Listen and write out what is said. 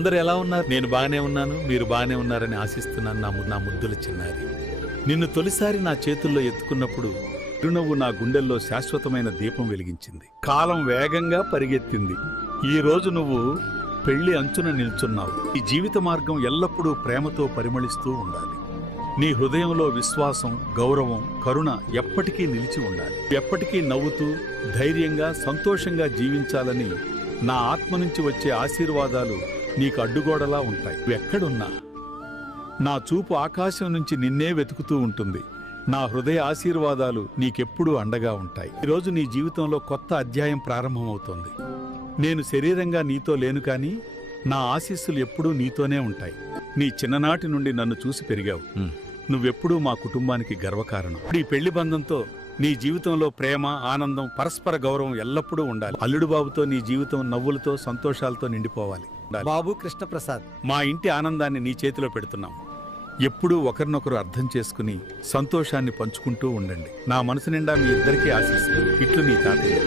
అందరు ఎలా ఉన్నారు? నేను బాగానే ఉన్నాను, మీరు బాగానే ఉన్నారని ఆశిస్తున్నాను నా ముద్దుల చిన్నారి. నిన్ను తొలిసారి నా చేతుల్లో ఎత్తుకున్నప్పుడు చిరునవ్వు నా గుండెల్లో శాశ్వతమైన దీపం వెలిగించింది. కాలం వేగంగా పరిగెత్తింది. ఈ రోజు నువ్వు పెళ్లి అంచున నిల్చున్నావు. ఈ జీవిత మార్గం ఎల్లప్పుడూ ప్రేమతో పరిమళిస్తూ ఉండాలి. నీ హృదయంలో విశ్వాసం, గౌరవం, కరుణ ఎప్పటికీ నిలిచి ఉండాలి. ఎప్పటికీ నవ్వుతూ ధైర్యంగా సంతోషంగా జీవించాలని నా ఆత్మ నుంచి వచ్చే ఆశీర్వాదాలు నీకు అడ్డుగోడలా ఉంటాయి. నువ్వెక్కడున్నా నా చూపు ఆకాశం నుంచి నిన్నే వెతుకుతూ ఉంటుంది. నా హృదయ ఆశీర్వాదాలు నీకెప్పుడూ అండగా ఉంటాయి. ఈరోజు నీ జీవితంలో కొత్త అధ్యాయం ప్రారంభమవుతోంది. నేను శరీరంగా నీతో లేను, కానీ నా ఆశీస్సులు ఎప్పుడూ నీతోనే ఉంటాయి. నీ చిన్ననాటి నుండి నన్ను చూసి పెరిగావు. నువ్వెప్పుడూ మా కుటుంబానికి గర్వకారణం. ఈ పెళ్లి బంధంతో నీ జీవితంలో ప్రేమ, ఆనందం, పరస్పర గౌరవం ఎల్లప్పుడూ ఉండాలి. అల్లుడు బాబుతో నీ జీవితం నవ్వులతో, సంతోషాలతో నిండిపోవాలి. బాబు కృష్ణప్రసాద్, మా ఇంటి ఆనందాన్ని నీ చేతిలో పెడుతున్నాం. ఎప్పుడూ ఒకరినొకరు అర్థం చేసుకుని సంతోషాన్ని పంచుకుంటూ ఉండండి. నా మనసు నిండా మీ ఇద్దరికీ ఆశీస్సులు. ఇట్లు నీ తాతయ్య.